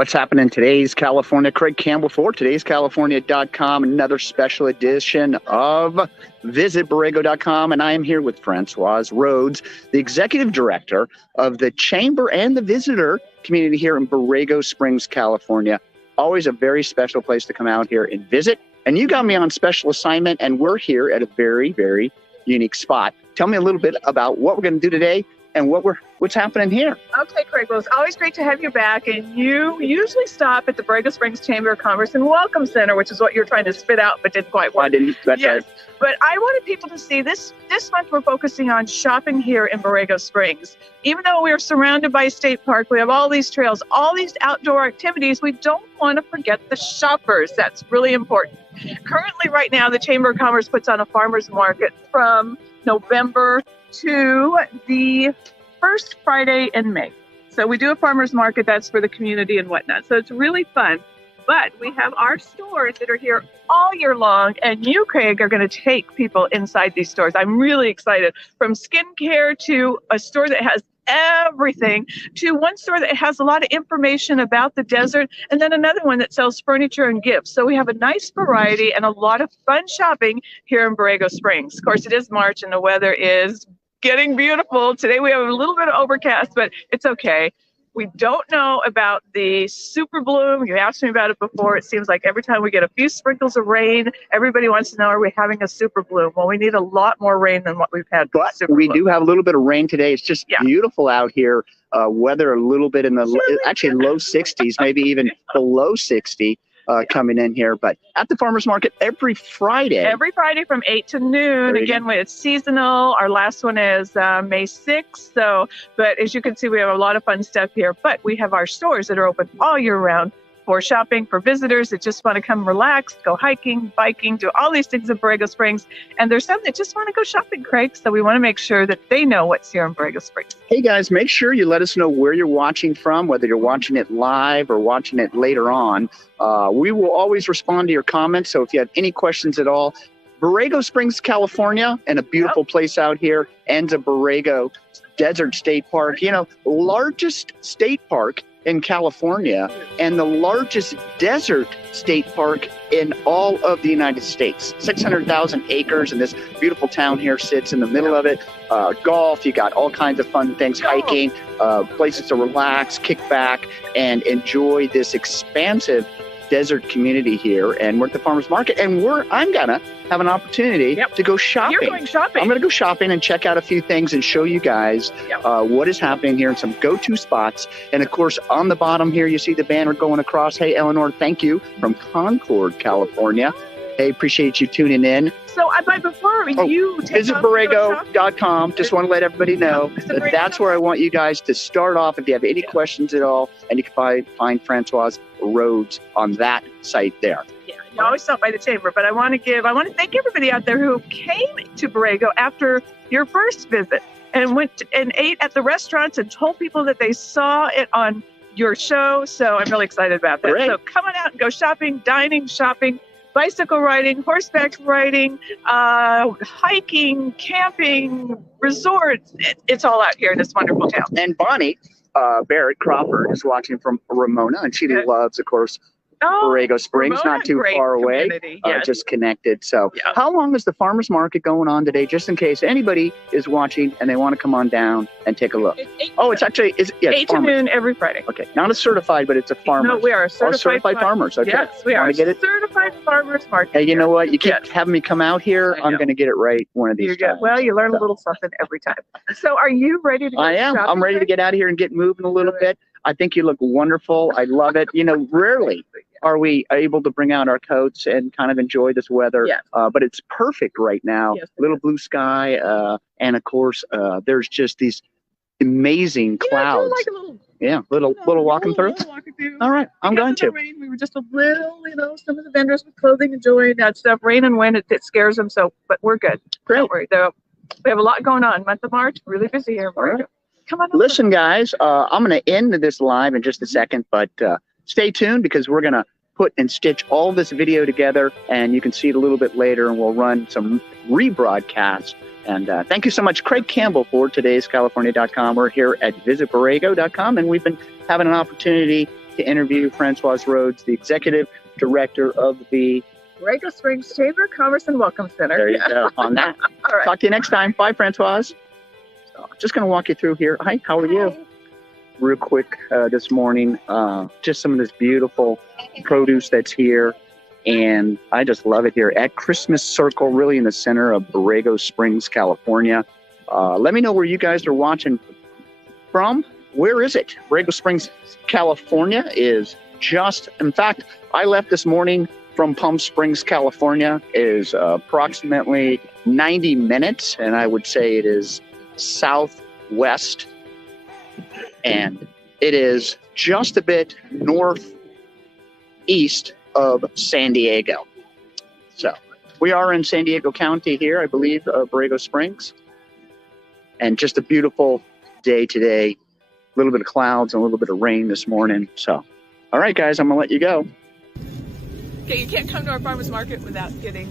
What's happening in today's California? Craig Campbell for todayscalifornia.com, another special edition of visitborrego.com. And I am here with Francoise Rhodes, the executive director of the Chamber and the Visitor community here in Borrego Springs, California. Always a very special place to come out here and visit. And you got me on special assignment, and we're here at a very, very unique spot. Tell me a little bit about what we're going to do today and what's happening here. Okay, Craig. Well, it's always great to have you back. And you usually stop at the Borrego Springs Chamber of Commerce and Welcome Center, which is what you're trying to spit out, but didn't quite work. I didn't. That's yes. right. But I wanted people to see this month we're focusing on shopping here in Borrego Springs. Even though we're surrounded by a state park, we have all these trails, all these outdoor activities, we don't want to forget the shoppers. That's really important. Currently, right now, the Chamber of Commerce puts on a farmer's market from November to the first Friday in May. So we do a farmer's market that's for the community and whatnot. So it's really fun. But we have our stores that are here all year long, and you, Craig, are going to take people inside these stores. I'm really excited. From skincare to a store that has everything, to one store that has a lot of information about the desert, and then another one that sells furniture and gifts. So we have a nice variety and a lot of fun shopping here in Borrego Springs. Of course, it is March and the weather is getting beautiful. Today we have a little bit of overcast, but it's okay. We don't know about the super bloom. You asked me about it before. It seems like every time we get a few sprinkles of rain, everybody wants to know, are we having a super bloom? Well, we need a lot more rain than what we've had. But we do have a little bit of rain today. It's just beautiful out here. Weather a little bit in the actually low 60s, maybe even below 60 coming in here. But at the farmer's market every Friday. Every Friday from 8 to noon. Again, it's seasonal. Our last one is May 6th. So, but as you can see, we have a lot of fun stuff here. But we have our stores that are open all year round for shopping, for visitors that just want to come relax, go hiking, biking, do all these things in Borrego Springs. And there's some that just want to go shopping, Craig. So we want to make sure that they know what's here in Borrego Springs. Hey, guys, make sure you let us know where you're watching from, whether you're watching it live or watching it later on. We will always respond to your comments. So if you have any questions at all, Borrego Springs, California, and a beautiful place out here, ends of Borrego Desert State Park, you know, largest state park in California and the largest desert state park in all of the United States. 600,000 acres, and this beautiful town here sits in the middle of it. Golf, you got all kinds of fun things, hiking, places to relax, kick back, and enjoy this expansive desert community here. And we're at the farmer's market, and I'm gonna have an opportunity to go shopping. You're going shopping. I'm gonna go shopping and check out a few things and show you guys what is happening here and some go-to spots. And of course, on the bottom here, you see the banner going across. Hey, Eleanor, thank you, from Concord, California. Hey, appreciate you tuning in. So, but before you visit Borrego.com, just want to let everybody know that that's where I want you guys to start off if you have any questions at all, and you can find Francoise Rhodes on that site there. Yeah, you always stop by the chamber, but I want to thank everybody out there who came to Borrego after your first visit and went and ate at the restaurants and told people that they saw it on your show. So I'm really excited about that. Great. So come on out and go shopping, dining, shopping, bicycle riding, horseback riding, hiking, camping, resorts. It's all out here in this wonderful town. And Bonnie Barrett Crawford is watching from Ramona, and she loves, of course, Borrego Springs, Ramona, not too far away, just connected. So how long is the farmer's market going on today, just in case anybody is watching and they want to come on down and take a look? It's actually 8 to noon every Friday. Okay, not a certified, but it's a farmer. No, we are certified farmers. Okay. Yes, we are. Get it? Certified farmers market. Hey, you know what? You keep having me come out here. I'm going to get it right one of these times. Well, you learn a little something every time. So are you ready to go I am. shopping? I'm ready to get out of here and get moving a little bit. I think you look wonderful. I love it. You know, rarely are we able to bring out our coats and kind of enjoy this weather. But it's perfect right now. Little blue sky. And of course, there's just these amazing clouds. Little walking through. All right, I'm going to. Rain, we were just a little, some of the vendors with clothing enjoying that stuff. Rain and wind, it scares them. So, but we're good. Great. Don't worry. We have a lot going on. Month of March, really busy here. Right. Come on. Listen, guys, I'm going to end this live in just a second, but stay tuned because we're going to put and stitch all this video together, and you can see it a little bit later, and we'll run some rebroadcasts. And thank you so much, Craig Campbell, for todayscalifornia.com. We're here at visitborrego.com, and we've been having an opportunity to interview Francoise Rhodes, the Executive Director of the Borrego Springs Chamber of Commerce and Welcome Center. There you go on that. All right. Talk to you next time. Bye, Francoise. So, just going to walk you through here. Hi, how are you? Real quick this morning, just some of this beautiful produce that's here. And I just love it here at Christmas Circle, really in the center of Borrego Springs, California. Let me know where you guys are watching from. Where is it? Borrego Springs, California is just, in fact, I left this morning from Palm Springs, California. It is approximately 90 minutes, and I would say it is southwest. And it is just a bit northeast of San Diego. So we are in San Diego County here, I believe, Borrego Springs. And just a beautiful day today. A little bit of clouds and a little bit of rain this morning. So, all right, guys, I'm going to let you go. Okay, you can't come to our farmer's market without getting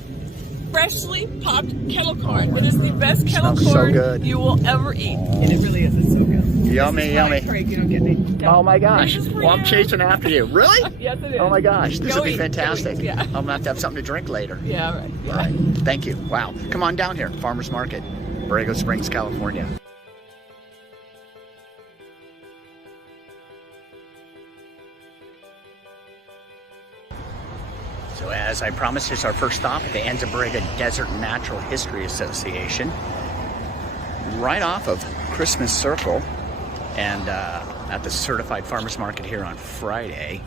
freshly popped kettle corn. It is the best kettle corn you will ever eat. And it really is. It's so good. Yummy, yummy. Sorry if you don't get me. Oh my gosh. Well, I'm chasing after you. Really? Yes, it is. Oh my gosh. This will be eat, fantastic. Yeah. I'm going to have something to drink later. Yeah, right. All right. Thank you. Wow. Come on down here. Farmers Market, Borrego Springs, California. So as I promised, it's our first stop at the Borrego Desert Natural History Association, right off of Christmas Circle, and at the Certified Farmers Market here on Friday.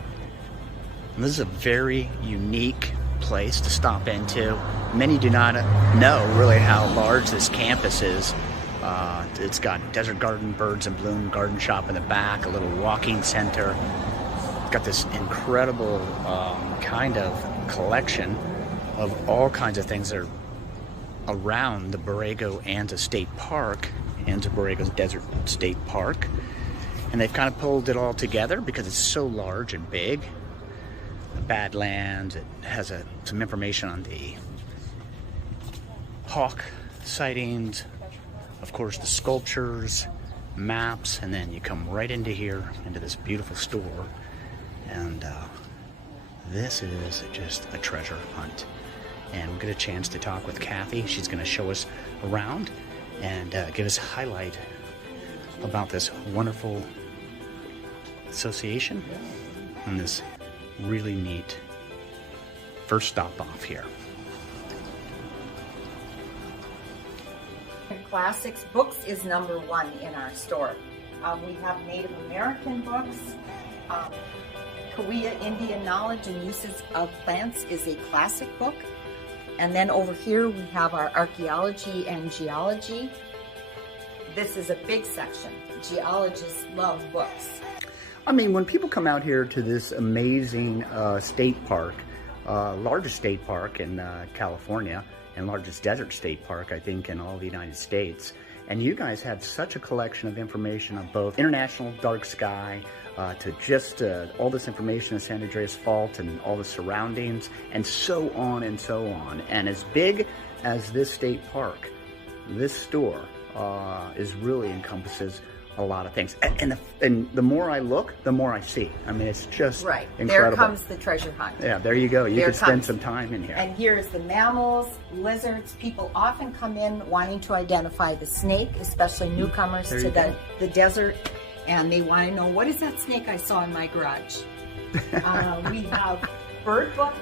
And this is a very unique place to stop into. Many do not know really how large this campus is. It's got Desert Garden, Birds in Bloom, garden shop in the back, a little walking center. It's got this incredible kind of collection of all kinds of things that are around the Borrego Anza State Park, Anza Borrego's Desert State Park. And they've kind of pulled it all together because it's so large and big. The Badlands, it has some information on the hawk sightings, of course the sculptures, maps, and then you come right into here, into this beautiful store. And this is just a treasure hunt. And we'll get a chance to talk with Kathy. She's going to show us around and give us a highlight about this wonderful association and this really neat first stop off here. Classics books is #1 in our store. We have Native American books. Korea Indian Knowledge and Uses of Plants is a classic book. And then over here we have our archaeology and geology. This is a big section. Geologists love books. I mean, when people come out here to this amazing state park, largest state park in California, and largest desert state park, I think, in all the United States, and you guys have such a collection of information on both international dark sky, to just all this information of San Andreas Fault and all the surroundings, and so on and so on. And as big as this state park, this store really encompasses a lot of things. And the more I look, the more I see. I mean, it's just right. Incredible. There comes the treasure hunt. Yeah, there you go. You could spend some time in here. And here's the mammals, lizards. People often come in wanting to identify the snake, especially newcomers to the desert. And they want to know, what is that snake I saw in my garage? We have bird books.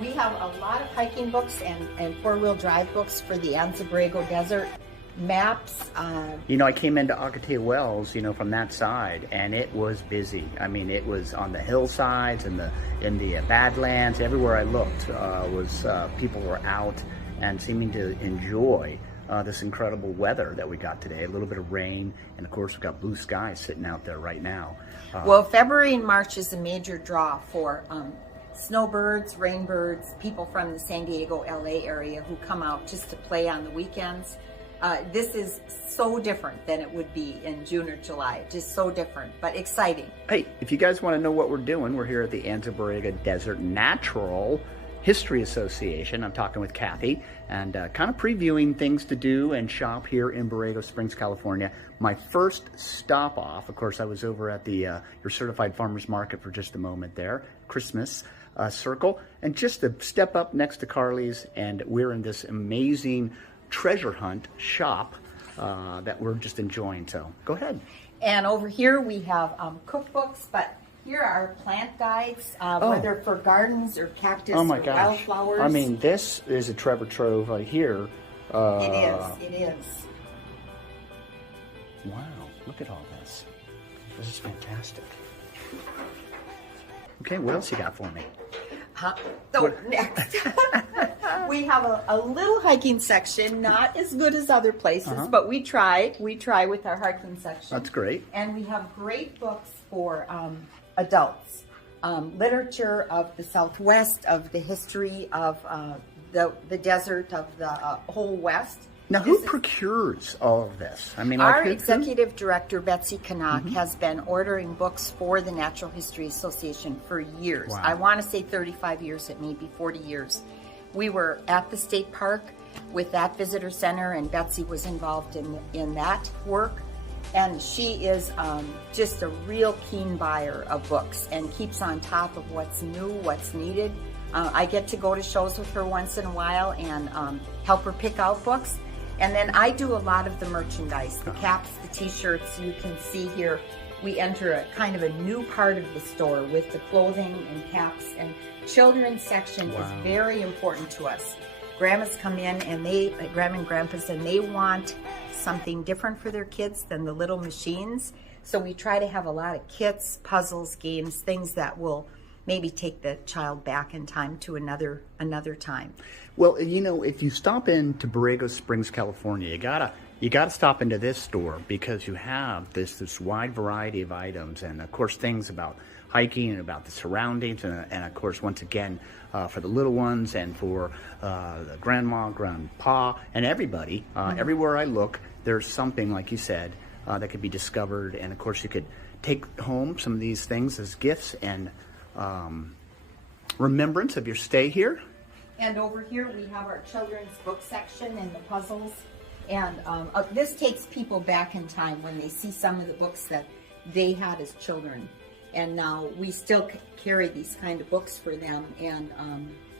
We have a lot of hiking books and four-wheel drive books for the Anza Borrego Desert. Maps. You know, I came into Ocotillo Wells, from that side, and it was busy. I mean, it was on the hillsides and in the Badlands. Everywhere I looked people were out and seeming to enjoy this incredible weather that we got today. A little bit of rain, and of course we've got blue skies sitting out there right now. Well, February and March is a major draw for snowbirds, rainbirds, people from the San Diego, LA area who come out just to play on the weekends. This is so different than it would be in June or July. Just so different, but exciting. Hey, if you guys want to know what we're doing, we're here at the Anza Borrego Desert Natural History Association. I'm talking with Kathy and kind of previewing things to do and shop here in Borrego Springs, California. My first stop off, of course, I was over at the your Certified Farmers Market for just a moment there, Christmas Circle, and just a step up next to Carly's, and we're in this amazing treasure hunt shop that we're just enjoying. So go ahead. And over here we have cookbooks, but here are plant guides, whether for gardens or cactus or wildflowers. I mean, this is a treasure trove right here. It is. Wow, look at all this. This is fantastic. Okay, what else you got for me? Next. We have a little hiking section, not as good as other places, but we try with our hiking section. That's great. And we have great books for adults. Literature of the Southwest, of the history of the desert, of the whole West. Now, who procures all of this? I mean, like our executive director, Betsy Kanak, has been ordering books for the Natural History Association for years. Wow. I want to say 35 years, it may be 40 years. We were at the state park with that visitor center, and Betsy was involved in that work. And she is just a real keen buyer of books and keeps on top of what's new, what's needed. I get to go to shows with her once in a while and help her pick out books. And then I do a lot of the merchandise, the caps, the t-shirts. You can see here, we enter a kind of a new part of the store with the clothing and caps, and children's section is very important to us. Grandmas come in and grandma and grandpas, and they want something different for their kids than the little machines. So we try to have a lot of kits, puzzles, games, things that will maybe take the child back in time to another time. Well, you know, if you stop into Borrego Springs, California, you gotta stop into this store, because you have this wide variety of items, and of course things about hiking and about the surroundings, and of course, once again, for the little ones and for the grandma, grandpa, and everybody. Everywhere I look, there's something, like you said, that could be discovered, and of course you could take home some of these things as gifts and remembrance of your stay here. And over here we have our children's book section and the puzzles. And this takes people back in time when they see some of the books that they had as children. And now we still carry these kind of books for them, and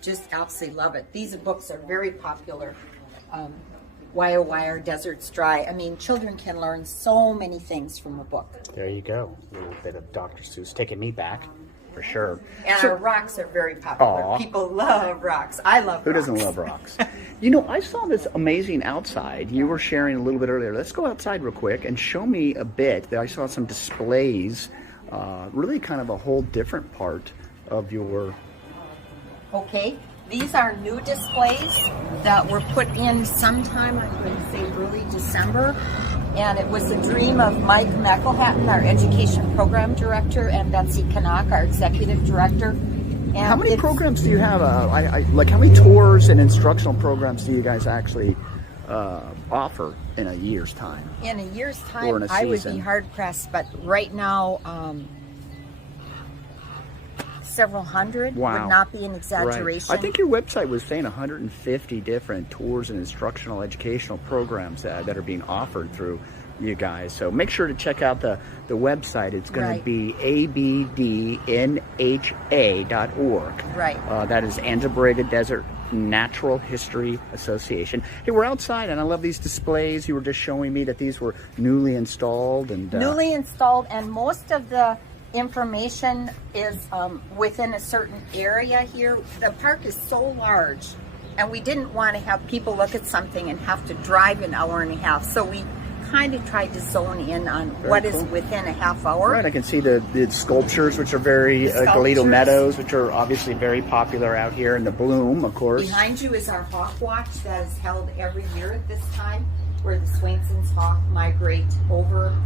just absolutely love it. These books are very popular. Why Oh Why Are Deserts Dry? I mean, children can learn so many things from a book. There you go. A little bit of Dr. Seuss taking me back. For sure. And our rocks are very popular. People love rocks. I love rocks. Who doesn't love rocks? You know, I saw this amazing outside. You were sharing a little bit earlier. Let's go outside real quick and show me a bit. I saw some displays, really kind of a whole different part of your... Okay. These are new displays that were put in sometime, I'm going to say early December. And it was a dream of Mike McElhatton, our education program director, and Betsy Kanak, our executive director. And how many programs do you have? Like how many tours and instructional programs do you guys actually offer in a year's time? In a year's time, I would be hard pressed, but right now, several hundred would not be an exaggeration. Right. I think your website was saying 150 different tours and instructional educational programs that are being offered through you guys. So make sure to check out the website. It's going to be abdnha.org. Right. That is Borrego Desert Natural History Association. Hey, we're outside, and I love these displays. You were just showing me that these were newly installed. Newly installed, and most of the information is within a certain area here. The park is so large, and we didn't want to have people look at something and have to drive an hour and a half, so we kind of tried to zone in on what is within a half hour. Right, I can see the sculptures, which are very Galito Meadows, which are obviously very popular out here, and the bloom, of course. Behind you is our hawk watch that is held every year at this time, where the Swainson's hawk migrate over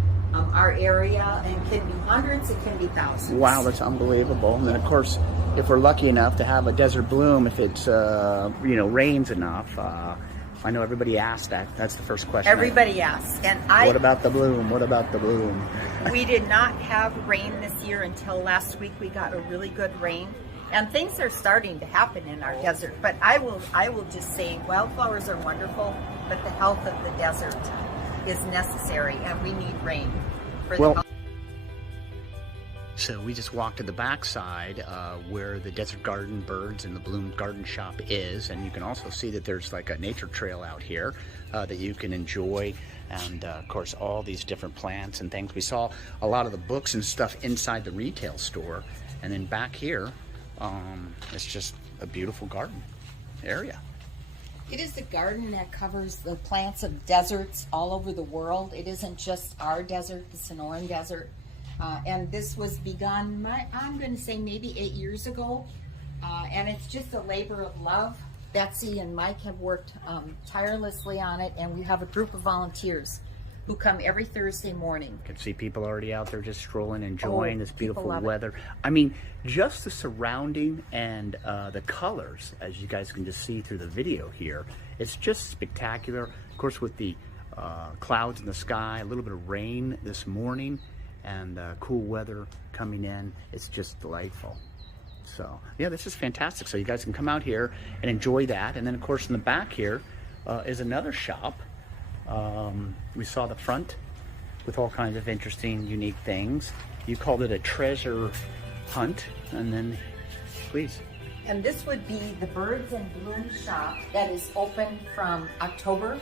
our area, and it can be hundreds, it can be thousands. Wow, that's unbelievable. And then, of course, if we're lucky enough to have a desert bloom, if it's rains enough, I know everybody asks that. That's the first question. Everybody asks. And what about the bloom? What about the bloom? We did not have rain this year until last week. We got a really good rain. And things are starting to happen in our desert. But I will just say wildflowers are wonderful, but the health of the desert is necessary, and we need rain for the health. So we just walked to the backside where the Desert Garden Birds and the Bloom Garden Shop is, and you can also see that there's like a nature trail out here that you can enjoy, and of course all these different plants and things. We saw a lot of the books and stuff inside the retail store, and then back here it's just a beautiful garden area. It is the garden that covers the plants of deserts all over the world. It isn't just our desert, the Sonoran Desert. And this was begun, I'm going to say maybe 8 years ago. And it's just a labor of love. Betsy and Mike have worked tirelessly on it, and we have a group of volunteers who come every Thursday morning. You can see people already out there just strolling, enjoying this beautiful weather. I mean, just the surrounding and the colors, as you guys can just see through the video here, it's just spectacular. Of course, with the clouds in the sky, a little bit of rain this morning, and cool weather coming in, it's just delightful. So yeah, this is fantastic. So you guys can come out here and enjoy that. And then of course in the back here is another shop. We saw the front with all kinds of interesting, unique things. You called it a treasure hunt, and then please. And this would be the Birds and Bloom shop that is open from October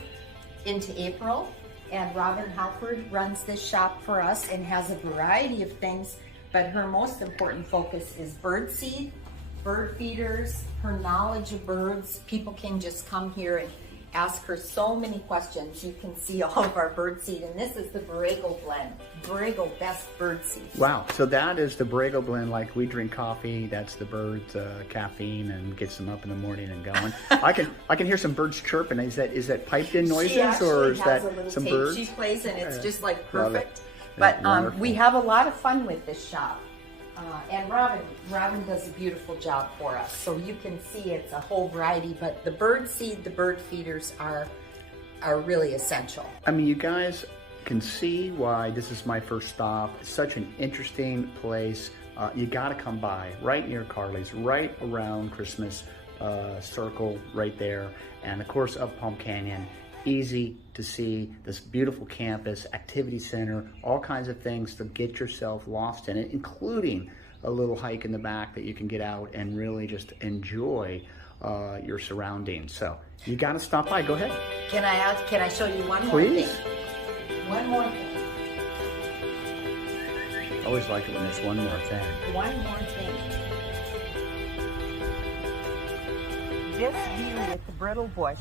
into April. And Robin Halford runs this shop for us and has a variety of things, but her most important focus is bird seed, bird feeders, her knowledge of birds. People can just come here and ask her so many questions. You can see all of our bird seed, and this is the Borrego blend. Borrego best bird seed. Wow, so that is the Borrego blend. Like we drink coffee, that's the birds' caffeine, and gets them up in the morning and going. I can hear some birds chirping. Is that piped in noises, or is that some birds? She plays, and it's just like perfect. But we have a lot of fun with this shop. And Robin does a beautiful job for us. So you can see it's a whole variety, but the bird seed, the bird feeders are really essential. I mean, you guys can see why this is my first stop. It's such an interesting place. You got to come by, right near Carly's, right around Christmas Circle, right there. And of course, up Palm Canyon. Easy to see this beautiful campus, activity center, all kinds of things to get yourself lost in it, including a little hike in the back that you can get out and really just enjoy your surroundings. So you got to stop by. Go ahead. Can I show you one more thing? One more thing. I always like it when there's one more thing. One more thing. This view with the brittle bush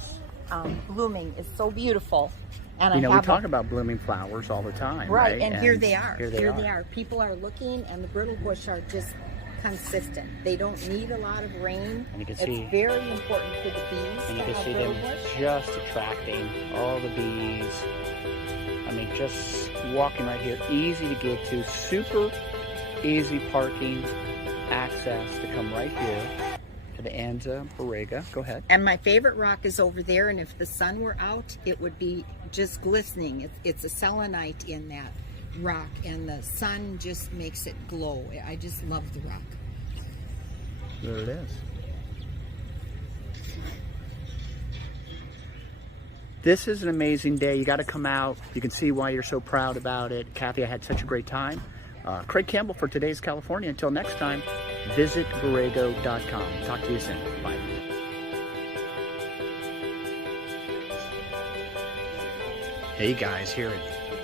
blooming is so beautiful. And we talk about blooming flowers all the time, right? And here they are. Here they are. People are looking, and the brittle bush are just consistent. They don't need a lot of rain. And you can it's see, very important for the bees. And you can see them just attracting all the bees. I mean, just walking right here, easy to get to, super easy parking access to come right here. The Anza Borrego. Go ahead. And my favorite rock is over there, and if the sun were out, it would be just glistening. It's a selenite in that rock, and the sun just makes it glow. I just love the rock. There it is. This is an amazing day. You got to come out. You can see why you're so proud about it. Kathy, I had such a great time. Craig Campbell for Today's California. Until next time, visit Borrego.com. Talk to you soon. Bye. Hey guys, here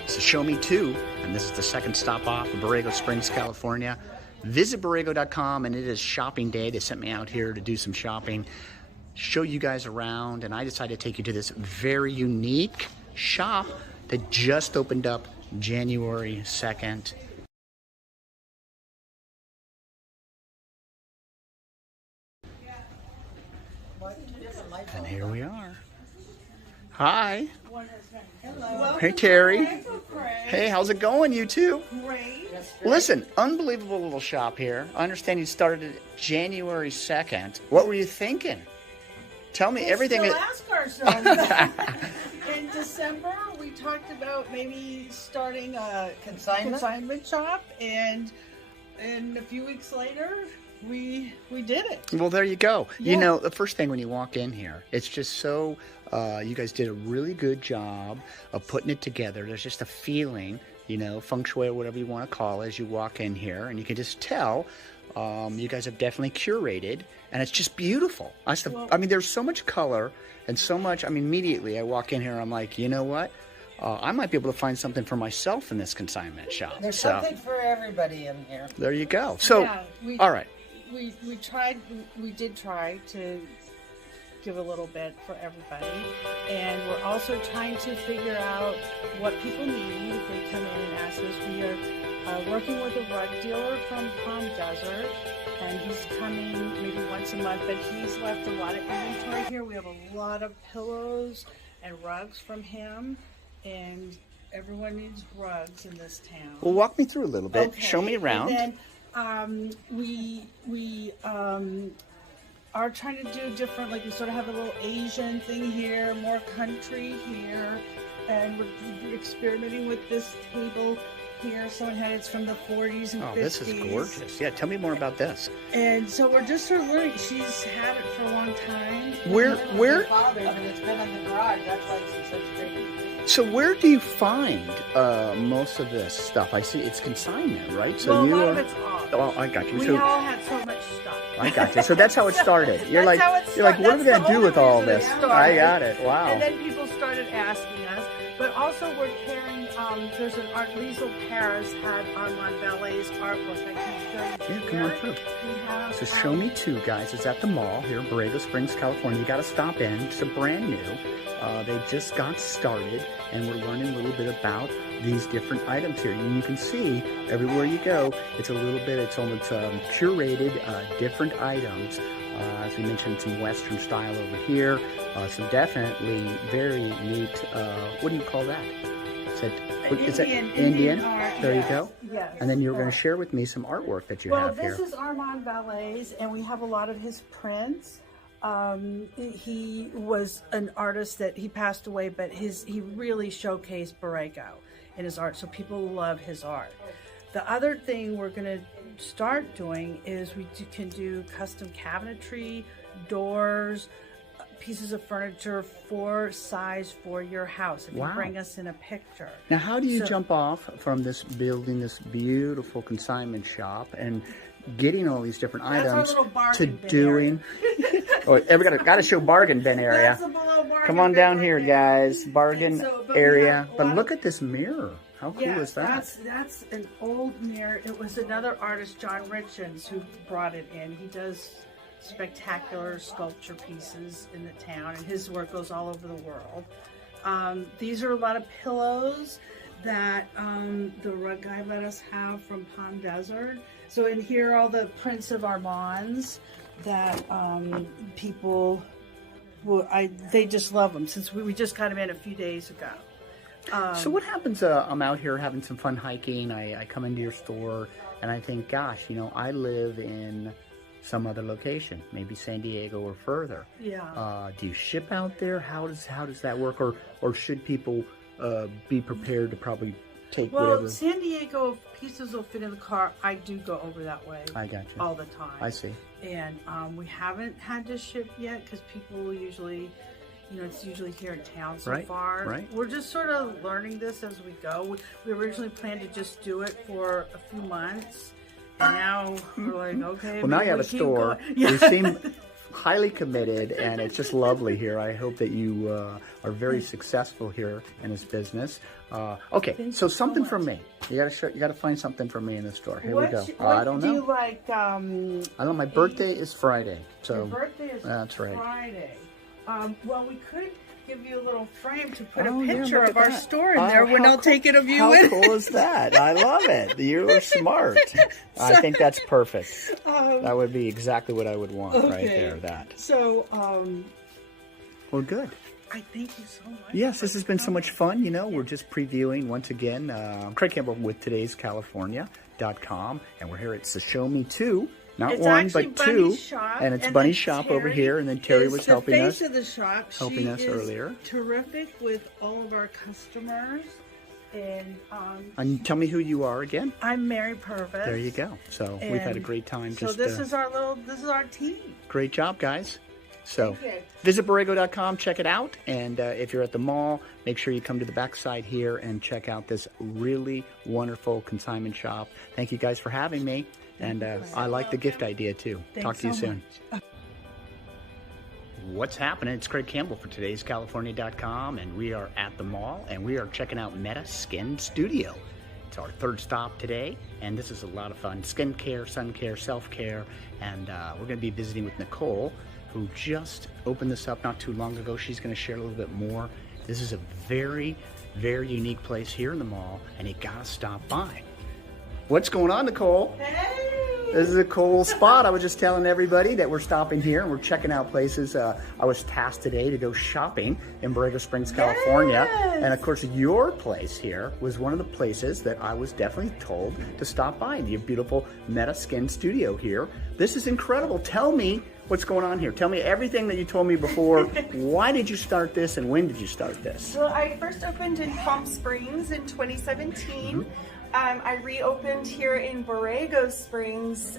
it's the Show Me 2, and this is the second stop off of Borrego Springs, California. Visit Borrego.com, and it is shopping day. They sent me out here to do some shopping, show you guys around, and I decided to take you to this very unique shop that just opened up January 2nd. And here we are. Hi. Hello. Hey, Terry. Hey, how's it going, you two? Great. Listen, unbelievable little shop here. I understand you started it January 2nd. What were you thinking? Tell me everything. We'll ask ourselves. In December, we talked about maybe starting a consignment shop, and a few weeks later, we did it. Well, there you go. Yeah. You know, the first thing when you walk in here, it's just so, you guys did a really good job of putting it together. There's just a feeling, you know, feng shui or whatever you want to call it as you walk in here. And you can just tell you guys have definitely curated. And it's just beautiful. I mean, there's so much color and so much. I mean, immediately I walk in here, I'm like, you know what? I might be able to find something for myself in this consignment shop. There's something for everybody in here. There you go. So, all right. We did try to give a little bit for everybody, and we're also trying to figure out what people need if they come in and ask us. We are working with a rug dealer from Palm Desert, and he's coming maybe once a month, but he's left a lot of inventory here. We have a lot of pillows and rugs from him, and everyone needs rugs in this town. Well, walk me through a little bit. Okay. Show me around. And then we are trying to do different, like we sort of have a little Asian thing here, more country here, and we're experimenting with this table here. Someone had it's from the 40s and 50s. Oh, this is gorgeous. Yeah, tell me more about this. And so we're just sort of learning. She's had it for a long time. Where? Father's, and it's been in the garage. That's why it's in such great condition. So where do you find most of this stuff? I see it's consignment, right? So Well, you a lot are. of it's ours. Oh, I got you. We So all had so much stuff. I got you. So that's how it started. You're That's like, how it you're like, started. what are we That's gonna the do with only all reason it this? started. I got it. Wow. And then people started asking us. But also we're carrying, there's an art, Liesl Paris had Armand Ballet's artwork. I can show you Yeah, come on through. We have, So Show Me Too, guys, is at the mall here in Borrego Springs, California. You got to stop in. It's a brand new. They just got started, and we're learning a little bit about these different items here. And you can see everywhere you go, it's a little bit, it's almost curated different items. As we mentioned, some Western style over here. Some definitely very neat, what do you call that? Is it Indian? art, There yes, you go. Yes. And then you're going to share with me some artwork that you have here. Well, this is Armand Ballet's, and we have a lot of his prints. He was an artist that he passed away, but he really showcased Borrego in his art, so people love his art. The other thing we're going to start doing is we can do custom cabinetry, doors, pieces of furniture for size for your house if you bring us in a picture. Now, how do you jump off from this building, this beautiful consignment shop, and getting all these different items to doing? Got to show bargain bin area. Come on down here, guys. Bargain area. But look at this mirror. How cool is that? That's an old mirror. It was another artist, John Richens, who brought it in. He does spectacular sculpture pieces in the town, and his work goes all over the world. These are a lot of pillows that the rug guy let us have from Palm Desert. So in here are all the prints of Armands that people they just love them, since we just got them in a few days ago. So what happens, I'm out here having some fun hiking, I come into your store, and I think, gosh, you know, I live in some other location, maybe San Diego or further. Yeah. Do you ship out there? How does that work? Or should people be prepared to probably take whatever? Well, San Diego, pieces will fit in the car. I do go over that way. I got you. All the time. I see. And we haven't had to ship yet because people will usually, you know, it's usually here in town so far. Right. We're just sort of learning this as we go. We originally planned to just do it for a few months. And now we're like, okay. Well, now you have a store. You seem highly committed, and it's just lovely here. I hope that you are very successful here in this business. Okay, so something for me. You gotta find something for me in the store. Here we go. I don't know. Do you like? I don't know. My birthday is Friday, so your birthday is that's right. Friday. Well, we could give you a little frame to put a yeah, picture look of at our that. store in there when I'll take it of you. How cool is that? I love it. You are smart. I think that's perfect. That would be exactly what I would want right there. That. So, Well, good. I thank you so much. Yes, this has been so much fun. You know, we're just previewing once again. Craig Campbell with today'scalifornia.com, and we're here at Show Me Too. Not it's one, but two. Shop, and it's Bunny's shop over here, and then Terry was helping us. Of the shop. Helping us earlier. Terrific with all of our customers. And tell me who you are again. I'm Mary Purvis. There you go. So we've had a great time. So this is our team. Great job, guys. So visit Borrego.com, check it out. And if you're at the mall, make sure you come to the backside here and check out this really wonderful consignment shop. Thank you guys for having me. And I like the gift idea too. Talk to you soon. What's happening? It's Craig Campbell for today's California.com, and we are at the mall and we are checking out Meta Skin Studio. It's our third stop today, and this is a lot of fun. Skincare, sun care, self-care, and we're going to be visiting with Nicole, who just opened this up not too long ago. She's going to share a little bit more. This is a very, very unique place here in the mall, and you got to stop by. What's going on, Nicole? Hey! This is a cool spot. I was just telling everybody that we're stopping here and we're checking out places. I was tasked today to go shopping in Borrego Springs, California. Yes. And of course, your place here was one of the places that I was definitely told to stop by. Your beautiful Meta Skin Studio here. This is incredible. Tell me what's going on here. Tell me everything that you told me before. Why did you start this and when did you start this? Well, I first opened in Palm Springs in 2017. I reopened here in Borrego Springs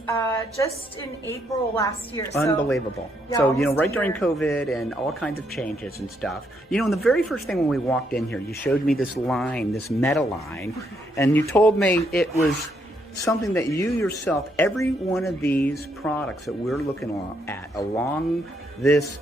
just in April last year. Unbelievable. Yeah, So, you know, almost right a during year. COVID and all kinds of changes and stuff. You know, and the very first thing when we walked in here, you showed me this line, this Meta line, and you told me it was something that you yourself, every one of these products that we're looking at along this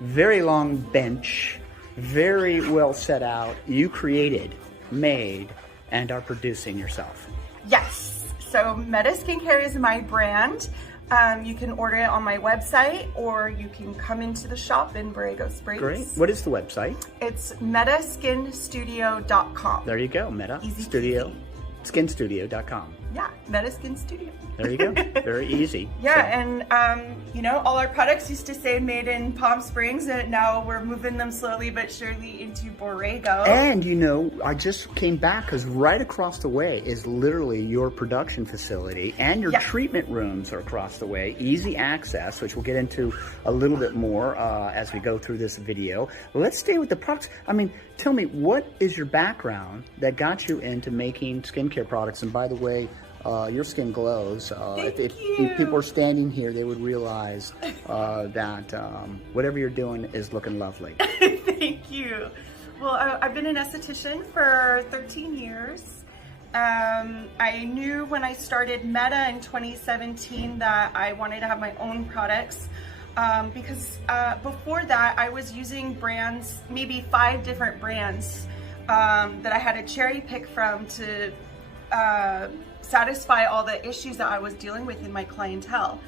very long bench, very well set out, you created, made, and are producing yourself. Yes. So Meta Skincare is my brand. You can order it on my website or you can come into the shop in Borrego Springs. Great. What is the website? It's metaskinstudio.com. There you go, Meta Easy Studio, peasy. skinstudio.com. Yeah, Meta Skin Studio. There you go. Very easy. Yeah, and you know, all our products used to say made in Palm Springs, and now we're moving them slowly but surely into Borrego. And you know, I just came back because right across the way is literally your production facility, and your treatment rooms are across the way. Easy access, which we'll get into a little bit more as we go through this video. Let's stay with the products. I mean, tell me, what is your background that got you into making skincare products? And by the way, your skin glows. If people were standing here, they would realize that whatever you're doing is looking lovely. Thank you. Well, I've been an esthetician for 13 years. I knew when I started Meta in 2017 that I wanted to have my own products because before that I was using brands, maybe 5 different brands that I had to cherry pick from to satisfy all the issues that I was dealing with in my clientele.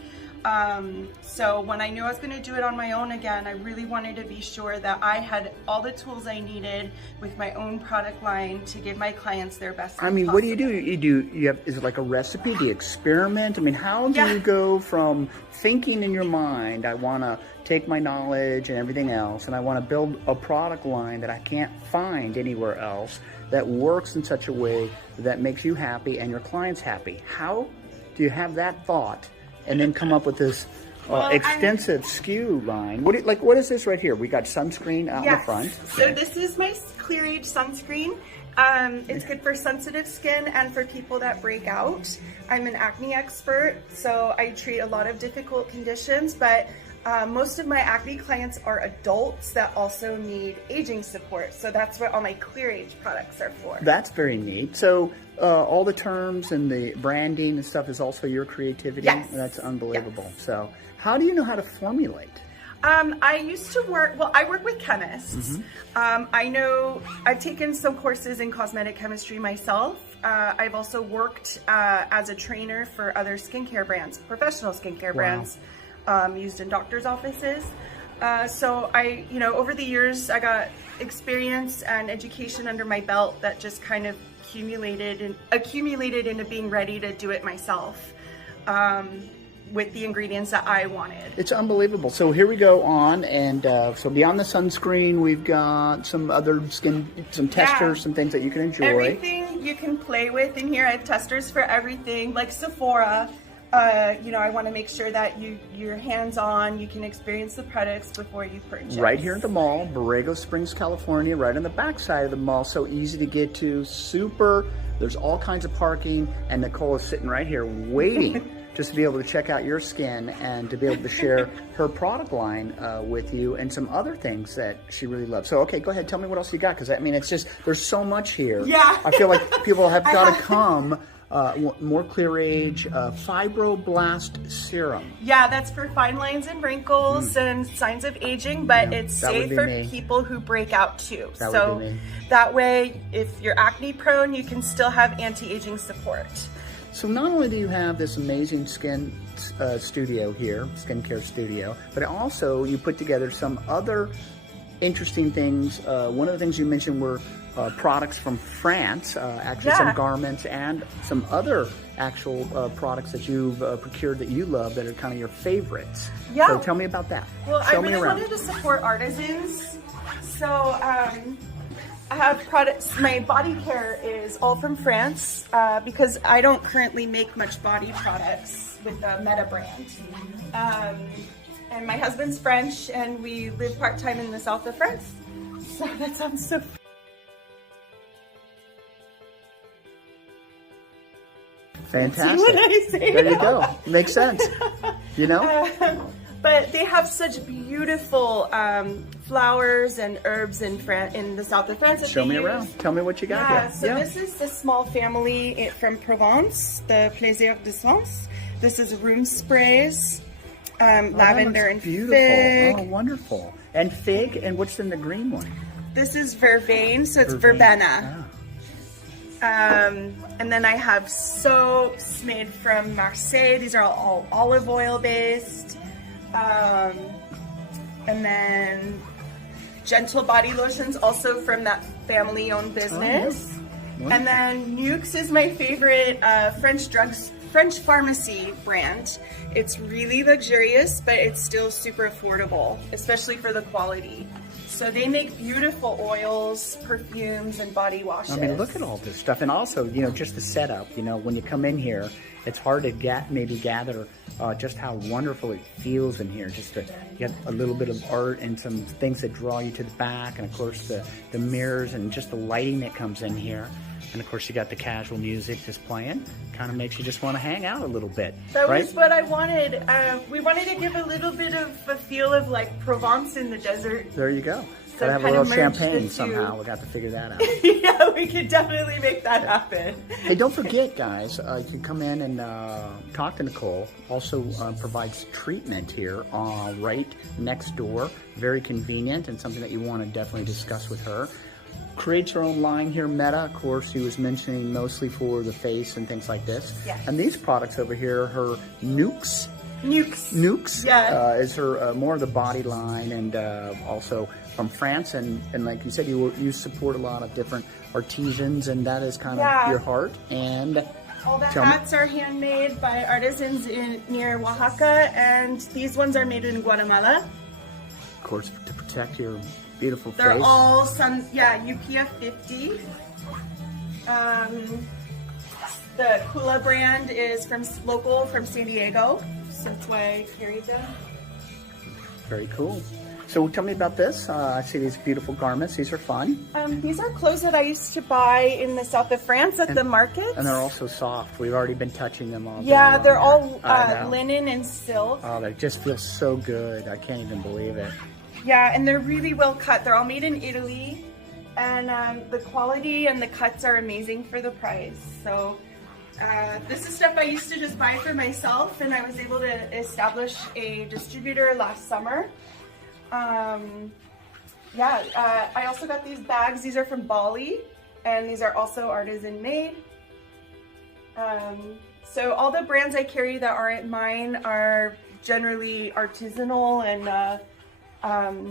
So when I knew I was going to do it on my own again, I really wanted to be sure that I had all the tools I needed with my own product line to give my clients their best. I mean, possible. what do? You have, is it like a recipe? Do you experiment? I mean, how do you go from thinking in your mind, I want to take my knowledge and everything else, and I want to build a product line that I can't find anywhere else that works in such a way that makes you happy and your clients happy? How do you have that thought and then come up with this extensive SKU line? What is this right here? We got sunscreen out in the front. So this is my Clearage Sunscreen. It's good for sensitive skin and for people that break out. I'm an acne expert, so I treat a lot of difficult conditions, but most of my acne clients are adults that also need aging support. So that's what all my Clearage products are for. That's very neat. So all the terms and the branding and stuff is also your creativity? Yes. That's unbelievable. Yes. So how do you know how to formulate? I used to work, I work with chemists. I've taken some courses in cosmetic chemistry myself. I've also worked as a trainer for other skincare brands, professional skincare brands, used in doctor's offices. So over the years, I got experience and education under my belt that just kind of accumulated into being ready to do it myself. With the ingredients that I wanted. It's unbelievable. So here we go on, and so beyond the sunscreen, we've got some other some testers, some things that you can enjoy. Everything you can play with in here. I have testers for everything, like Sephora. I want to make sure that you're hands-on, you can experience the products before you purchase. Right here at the mall, Borrego Springs, California, right on the back side of the mall, so easy to get to, super. There's all kinds of parking, and Nicole is sitting right here waiting just to be able to check out your skin and to be able to share her product line with you and some other things that she really loves. So, okay, go ahead. Tell me what else you got, because I mean, it's just, there's so much here. Yeah. I feel like people have got to come. More Clearage Fibroblast Serum. Yeah, that's for fine lines and wrinkles and signs of aging, but it's safe for people who break out too. That way, if you're acne prone, you can still have anti-aging support. So not only do you have this amazing skin studio here, skincare studio, but also you put together some other interesting things. One of the things you mentioned were products from France, actually some garments and some other actual products that you've procured that you love that are kind of your favorites. Yeah. So tell me about that. Well, Show I really wanted to support artisans. So I have products, my body care is all from France because I don't currently make much body products with the Meta brand. And my husband's French and we live part-time in the south of France. So that sounds so fantastic. See what I say? There you go. Makes sense. You know? But they have such beautiful flowers and herbs in the south of France. Show me around. Tell me what you got here. So this is the small family from Provence, the Plaisir de Sens. This is room sprays, lavender and beautiful. fig. Oh, wonderful. And fig, and what's in the green one? This is vervain, so it's verbena. And then I have soaps made from Marseille. These are all olive oil based. And then gentle body lotions, also from that family-owned business. Oh, and then Nuxe is my favorite French pharmacy brand. It's really luxurious, but it's still super affordable, especially for the quality. So they make beautiful oils, perfumes, and body washes. I mean, look at all this stuff. And also, just the setup, when you come in here, it's hard to maybe gather just how wonderful it feels in here. Just to get a little bit of art and some things that draw you to the back. And of course, the mirrors and just the lighting that comes in here. And of course, you got the casual music just playing. Kind of makes you just want to hang out a little bit. That was what I wanted. We wanted to give a little bit of a feel of like Provence in the desert. There you go. So gotta have a little champagne somehow. We got to figure that out. Yeah, we could definitely make that happen. Hey, don't forget, guys, you can come in and talk to Nicole. Also provides treatment here right next door. Very convenient and something that you want to definitely discuss with her. Creates her own line here, Meta, of course, she was mentioning mostly for the face and things like this. Yes. And these products over here, her Nuxe. Yeah. Is her more of the body line, and also from France. And like you said, you support a lot of different artisans, and that is kind of your heart. And all the hats are handmade by artisans near Oaxaca, and these ones are made in Guatemala. Of course, to protect your beautiful They're face. all UPF 50. The Kula brand is local from San Diego, so that's why I carried them. Very cool. So tell me about this. I see these beautiful garments. These are fun. These are clothes that I used to buy in the south of France at the market. And they're also soft. We've already been touching them all day. Yeah, they're all linen and silk. Oh, they just feel so good. I can't even believe it. Yeah, and they're really well cut. They're all made in Italy, and the quality and the cuts are amazing for the price. So this is stuff I used to just buy for myself, and I was able to establish a distributor last summer. I also got these bags. These are from Bali, and these are also artisan made. So all the brands I carry that aren't mine are generally artisanal and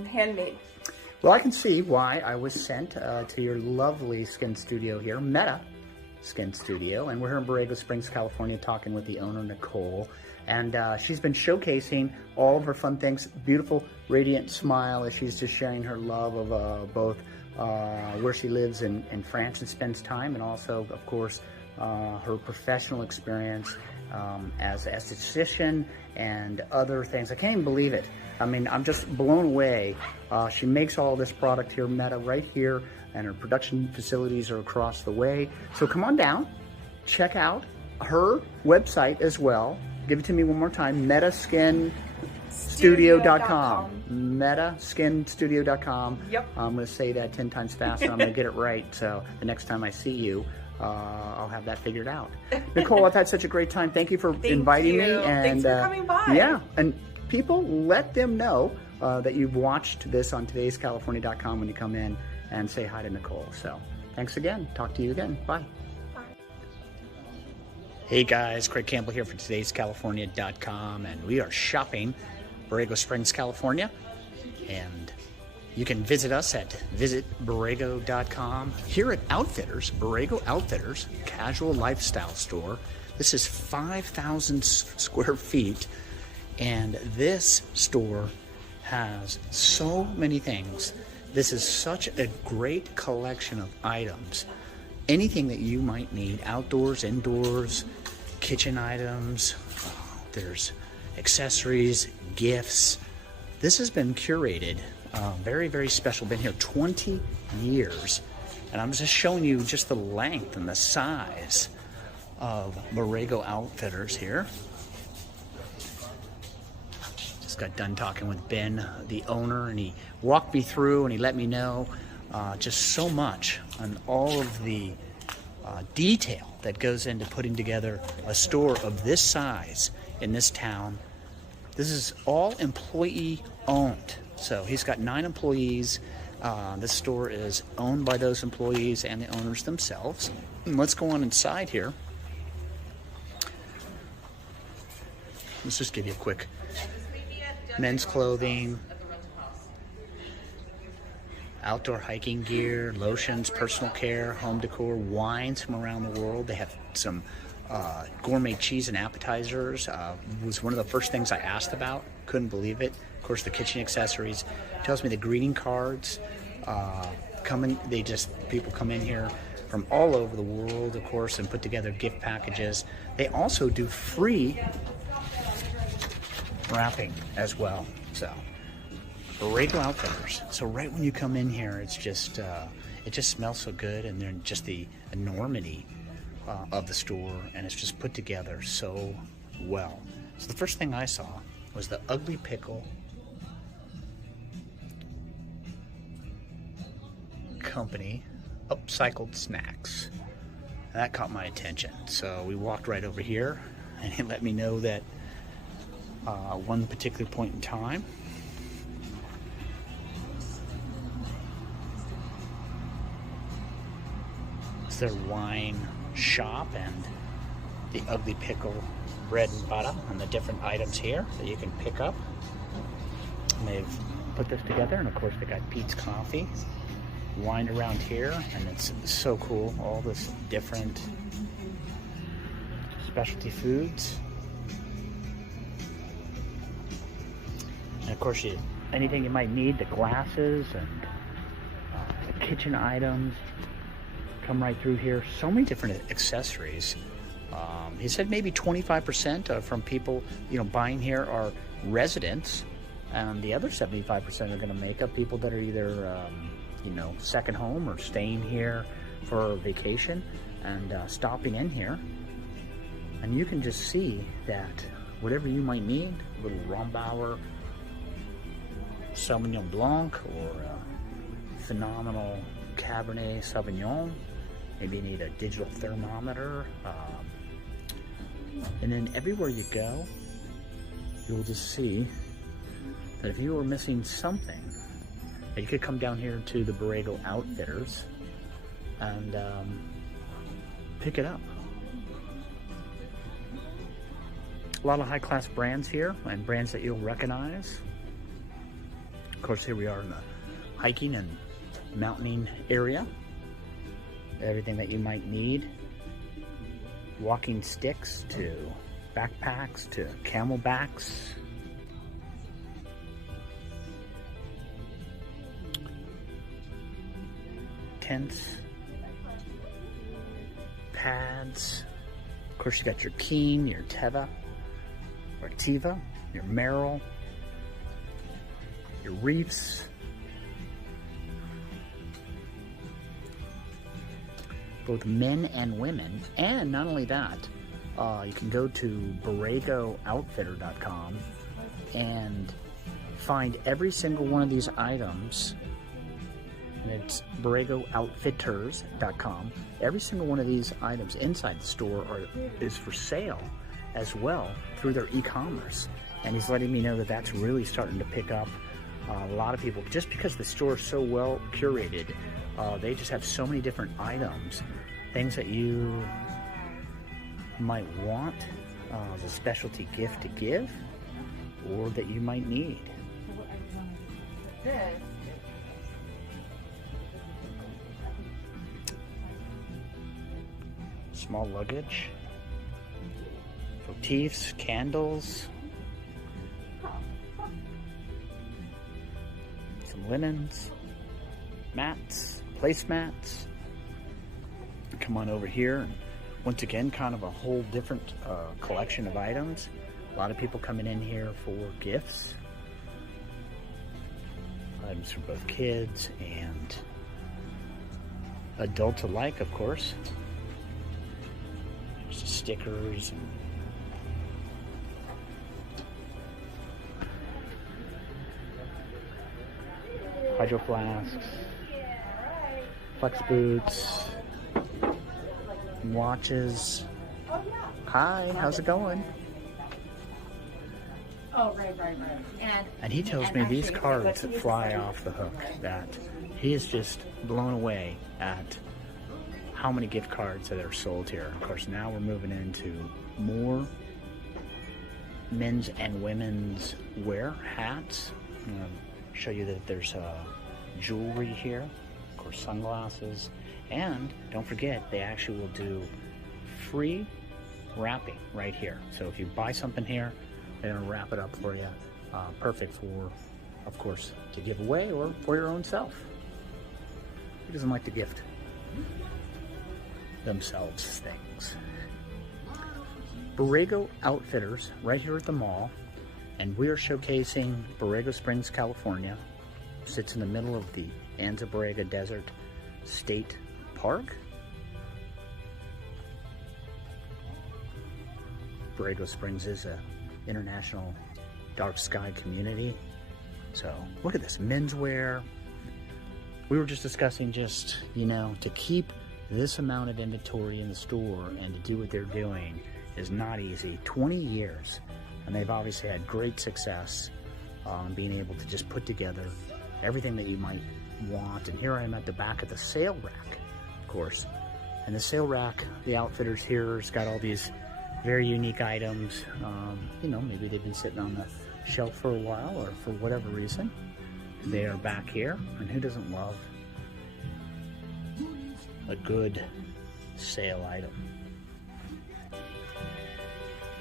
handmade. Well, I can see why I was sent to your lovely skin studio here, Meta Skin Studio, and we're here in Borrego Springs, California, talking with the owner, Nicole, and she's been showcasing all of her fun things. Beautiful, radiant smile as she's just sharing her love of both where she lives in France and spends time, and also, of course, her professional experience as an esthetician and other things. I can't even believe it. I mean, I'm just blown away. She makes all this product here, Meta, right here, and her production facilities are across the way. So come on down, check out her website as well. Give it to me one more time, metaskinstudio.com. Metaskinstudio.com. Yep. I'm going to say that 10 times fast and I'm going to get it right. So the next time I see you, I'll have that figured out. Nicole, I've had such a great time. Thank you for inviting me. And thanks for coming by. Yeah, and people, let them know that you've watched this on todayscalifornia.com when you come in and say hi to Nicole. So thanks again. Talk to you again. Bye. Hey guys, Craig Campbell here for todayscalifornia.com, and we are shopping Borrego Springs, California, and you can visit us at visitborrego.com. Here at Outfitters, Borrego Outfitters, casual lifestyle store. This is 5,000 square feet, and this store has so many things. This is such a great collection of items. Anything that you might need, outdoors, indoors, kitchen items, there's accessories, gifts. This has been curated, very, very special. Been here 20 years, and I'm just showing you just the length and the size of Borrego Outfitters here. Just got done talking with Ben, the owner, and he walked me through and he let me know just so much on all of the detail that goes into putting together a store of this size in this town. This is all employee owned. So he's got 9 employees. This store is owned by those employees and the owners themselves. And let's go on inside here. Let's just give you a quick men's clothing, outdoor hiking gear, lotions, personal care, home decor, wines from around the world. They have some gourmet cheese and appetizers. Was one of the first things I asked about. Couldn't believe it. Of course, the kitchen accessories. Tells me the greeting cards. People come in here from all over the world, of course, and put together gift packages. They also do free wrapping as well. So Borrego Outfitters. So right when you come in here, it's just it just smells so good, and then just the enormity of the store, and it's just put together so well. So the first thing I saw was the Ugly Pickle Company upcycled snacks. And that caught my attention. So we walked right over here, and he let me know that one particular point in time, it's their wine shop, and the Ugly Pickle bread and butter and the different items here that you can pick up. And they've put this together, and of course they got Pete's Coffee, wine around here, and it's so cool. All this different specialty foods. And of course, anything you might need, the glasses and the kitchen items come right through here. So many different accessories. He said maybe 25% from people, buying here are residents, and the other 75% are going to make up people that are either, second home or staying here for vacation and stopping in here. And you can just see that whatever you might need, a little Rombauer Sauvignon Blanc or a phenomenal Cabernet Sauvignon. Maybe you need a digital thermometer. And then everywhere you go, you'll just see that if you were missing something, you could come down here to the Borrego Outfitters and pick it up. A lot of high-class brands here, and brands that you'll recognize. Of course, here we are in the hiking and mountaineering area. Everything that you might need. Walking sticks to backpacks to camelbacks. Tents. Pads. Of course, you got your Keen, your Teva, or Tiva, your Merrill, your Reefs, both men and women. And not only that, you can go to BorregoOutfitter.com and find every single one of these items. And it's BorregoOutfitters.com. Every single one of these items inside the store is for sale as well through their e-commerce. And he's letting me know that that's really starting to pick up. A lot of people, just because the store is so well curated, they just have so many different items, things that you might want as a specialty gift to give, or that you might need. Small luggage, motifs, candles, some linens, mats, placemats. Come on over here, and once again, kind of a whole different collection of items. A lot of people coming in here for gifts. Items for both kids and adults alike, of course. There's stickers and hydro flasks, flex boots, watches. Hi, how's it going? Oh, right. And he tells me these cards fly off the hook, that he is just blown away at how many gift cards that are sold here. Of course, now we're moving into more men's and women's wear, hats. I'm going to show you that there's jewelry here, of course, sunglasses, and don't forget, they actually will do free wrapping right here. So if you buy something here, they're going to wrap it up for you. Perfect for, of course, to give away or for your own self. Who doesn't like to gift themselves things? Borrego Outfitters, right here at the mall, and we are showcasing Borrego Springs, California. Sits in the middle of the Anza Borrego Desert State Park. Borrego Springs is a international dark sky community. So look at this menswear. We were just discussing to keep this amount of inventory in the store and to do what they're doing is not easy. 20 years, and they've obviously had great success being able to just put together everything that you might want. And here I am at the back of the sale rack, of course. And the sale rack, the Outfitters here has got all these very unique items. Maybe they've been sitting on the shelf for a while, or for whatever reason. They are back here, and who doesn't love a good sale item?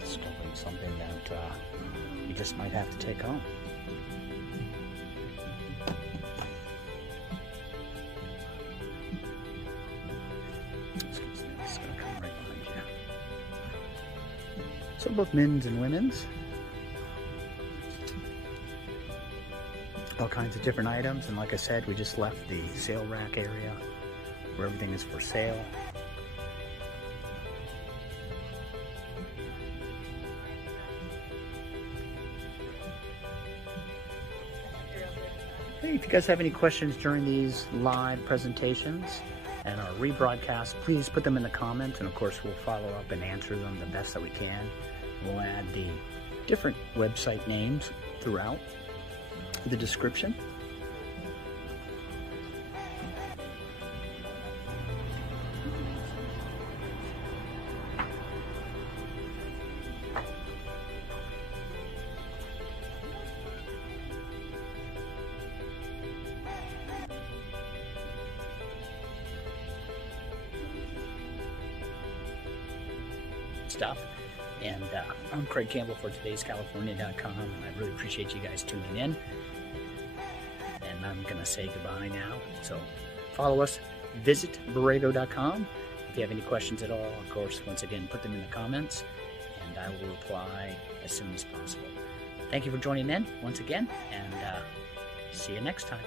Discovering something that you just might have to take home. Excuse me, it's gonna come right behind you. So both men's and women's. All kinds of different items, and like I said, we just left the sale rack area where everything is for sale. Hey, if you guys have any questions during these live presentations and our rebroadcast, please put them in the comments, and of course we'll follow up and answer them the best that we can. We'll add the different website names throughout the description. Stuff. And I'm Craig Campbell for todayscalifornia.com, and I really appreciate you guys tuning in. And I'm going to say goodbye now. So follow us, visit Borrego.com, If you have any questions at all, of course, once again, put them in the comments, and I will reply as soon as possible. Thank you for joining in once again, and see you next time.